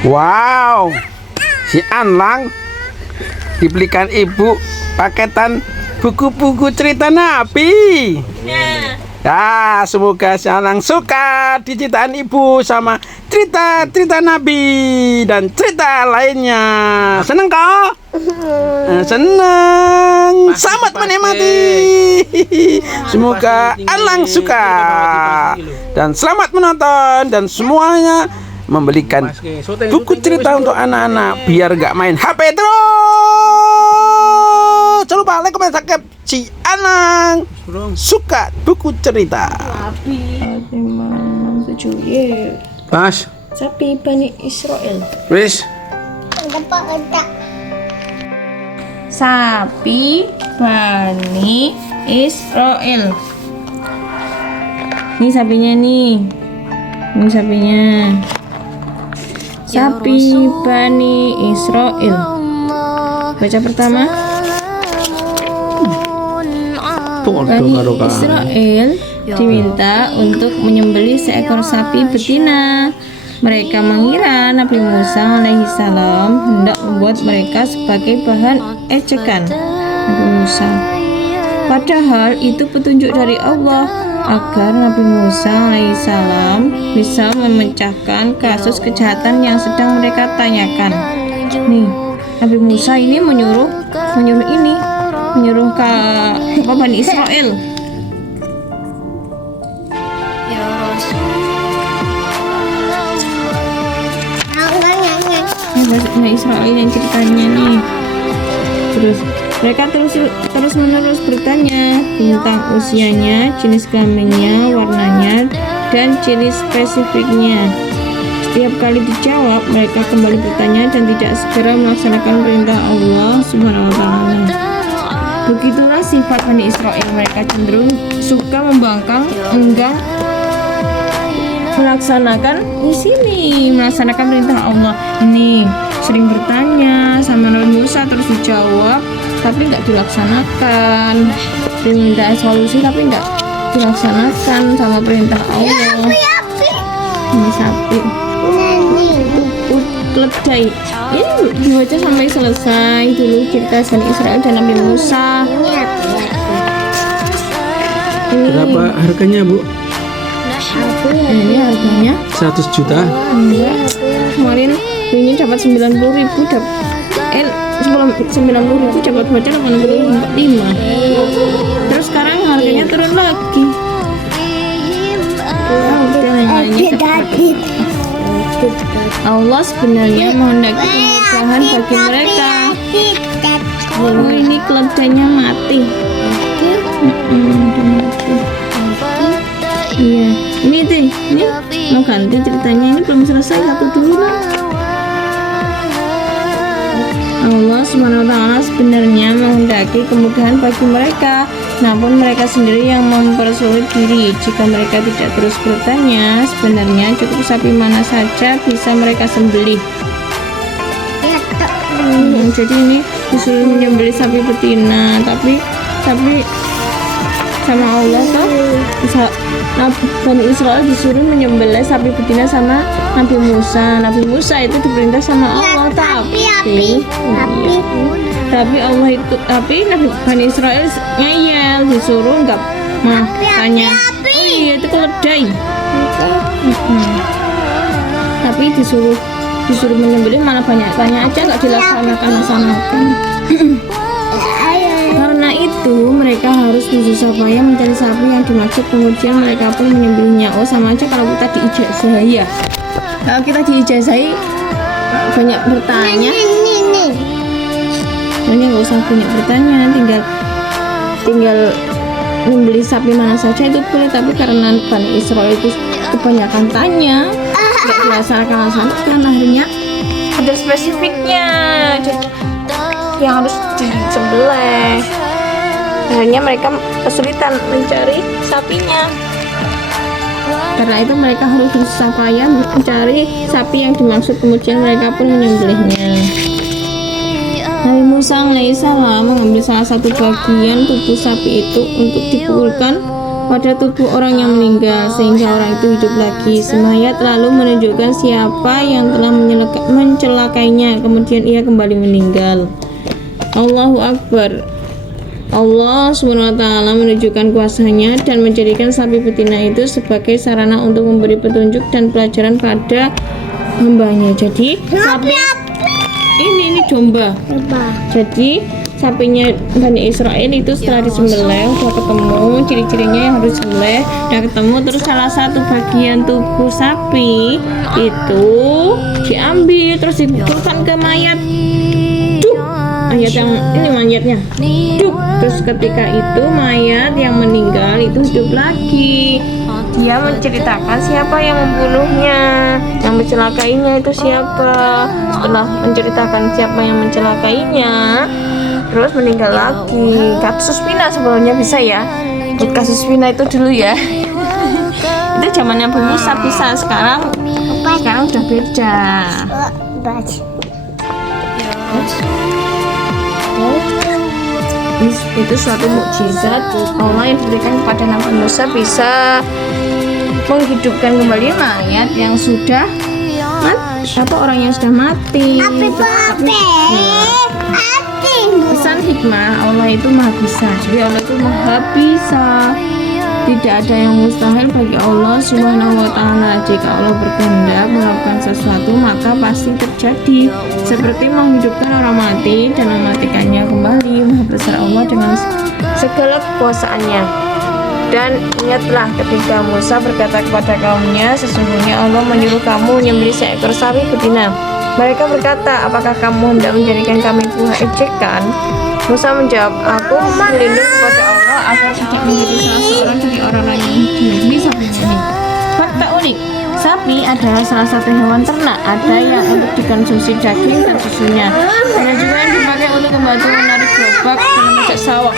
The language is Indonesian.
Wow, si Anlang dibelikan ibu paketan buku-buku cerita Nabi. Ya, semoga si Anlang suka diceritain ibu sama cerita-cerita Nabi dan cerita lainnya. Seneng kau? Seneng. Selamat menikmati. Semoga Anlang suka dan selamat menonton dan semuanya membelikan buku cerita untuk anak-anak biar gak main HP terus. Jangan lupa like, comment, subscribe. Si Anang suka buku cerita. Pas. Sapi Bani Israel. Wis. Sapi Bani Israel. Ini sapinya nih. Ini sapinya. Sapi Bani Israel. Baca pertama. Bani Israel diminta untuk menyembelih seekor sapi betina. Mereka mengira Nabi Musa alaihissalam hendak membuat mereka sebagai bahan ejekan Nabi Musa. Padahal itu petunjuk dari Allah agar Nabi Musa alaihissalam bisa memecahkan kasus kejahatan yang sedang mereka tanyakan. Nih, Nabi Musa ini menyuruh ke Bani Israel. Bani Israel yang ceritanya nih. Terus mereka terus menerus bertanya tentang usianya, jenis kelaminnya, warnanya, dan ciri spesifiknya. Setiap kali dijawab, mereka kembali bertanya dan tidak segera melaksanakan perintah Allah Subhanahu wa Ta'ala. Begitulah sifat Bani Israel, mereka cenderung suka membangkang, enggan melaksanakan melaksanakan perintah Allah. Ini sering bertanya sama Nabi Musa terus dijawab tapi nggak dilaksanakan, sering minta solusi tapi nggak dilaksanakan sama perintah Allah. Ini sapi keledai. Ini dibaca sampai selesai dulu cerita Bani Israel dan Nabi Musa. Berapa harganya, Bu? Ini harganya 100 juta. Kemarin ini dapat 90.000, sebelum 90.000 dapat baca 85. Terus sekarang harganya turun lagi. Allah sebenarnya menghendaki kemudahan bagi mereka. Oh, ini keledainya mati. Iya, ini mau ganti ceritanya, ini belum selesai, satu dulu. Allah Subhanahu wa Ta'ala sebenarnya menghendaki kemudahan bagi mereka, namun mereka sendiri yang mempersulit diri. Jika mereka tidak terus bertanya, sebenarnya cukup sapi mana saja bisa mereka sembelih. Jadi ini disuruh menyembelih sapi betina, tapi sama Allah toh Bani Israel disuruh menyembelih sapi betina sama Nabi Musa. Nabi Musa itu diperintah sama Allah, tapi Bani Israel ngeyel, disuruh nggak tanya. Iya, itu keledai. Tapi disuruh menyembelih malah banyak tanya aja, nggak dilaksanakan. Karena itu mereka harus bersusah payah mencari sapi yang dimaksud, kemudian mereka pun menyembelihnya. Oh, sama aja kalau kita diijazahi ya. Kalau kita diijazahi banyak bertanya. Ini nggak usah banyak bertanya, tinggal membeli sapi mana saja itu boleh. Tapi karena Bani Israel itu kebanyakan tanya, nggak dilaksanakan, akhirnya ada spesifiknya. Yang harus disembelih. Akhirnya mereka kesulitan mencari sapinya. Karena itu mereka harus berusaha payah mencari sapi yang dimaksud, kemudian mereka pun menyembelihnya. Nabi Musa alaihissalam mengambil salah satu bagian tubuh sapi itu untuk dipukulkan pada tubuh orang yang meninggal sehingga orang itu hidup lagi. Si mayat lalu menunjukkan siapa yang telah mencelakainya, kemudian ia kembali meninggal. Allahu Akbar. Allah SWT menunjukkan kuasanya dan menjadikan sapi betina itu sebagai sarana untuk memberi petunjuk dan pelajaran pada hambanya. Jadi sapi ini domba. Jadi sapinya Bani Israel itu setelah disembelih udah ketemu ciri-cirinya yang harus disembelih, udah ketemu, terus salah satu bagian tubuh sapi itu diambil terus dipukulkan ke mayat. Ayat yang ini mayatnya hidup, terus ketika itu mayat yang meninggal itu hidup lagi. Dia menceritakan siapa yang membunuhnya, yang mencelakainya itu siapa. Setelah menceritakan siapa yang mencelakainya, terus meninggal lagi. Kasus Pina sebelumnya bisa ya, kasus Pina itu dulu ya. Itu zamannya Bu Musa bisa, sekarang udah beda. Itu suatu mukjizat Allah yang diberikan kepada Nabi Musa, bisa menghidupkan kembali mayat yang sudah orang yang sudah mati. Pesan hikmah, Allah itu maha bisa. Jadi Allah itu maha bisa. Tidak ada yang mustahil bagi Allah Subhanahu wa ta'ala. Jika Allah berkehendak melakukan sesuatu, maka pasti terjadi. Seperti menghidupkan orang mati dan mematikannya kembali. Maha besar Allah dengan segala kekuasaannya. Dan ingatlah ketika Musa berkata kepada kaumnya, sesungguhnya Allah menyuruh kamu menyembelih seekor sapi betina. Mereka berkata, apakah kamu hendak menjadikan kami buah ejekan? Musa menjawab, aku berlindung kepada Allah agar tidak menjadi salah seorang dari orang-orang yang menyembelih sapi ini. Fakta unik, sapi adalah salah satu hewan ternak. Ada yang untuk dikonsumsi daging dan susunya, ada juga yang dipakai untuk membantu menarik gerobak dan mengajak sawah.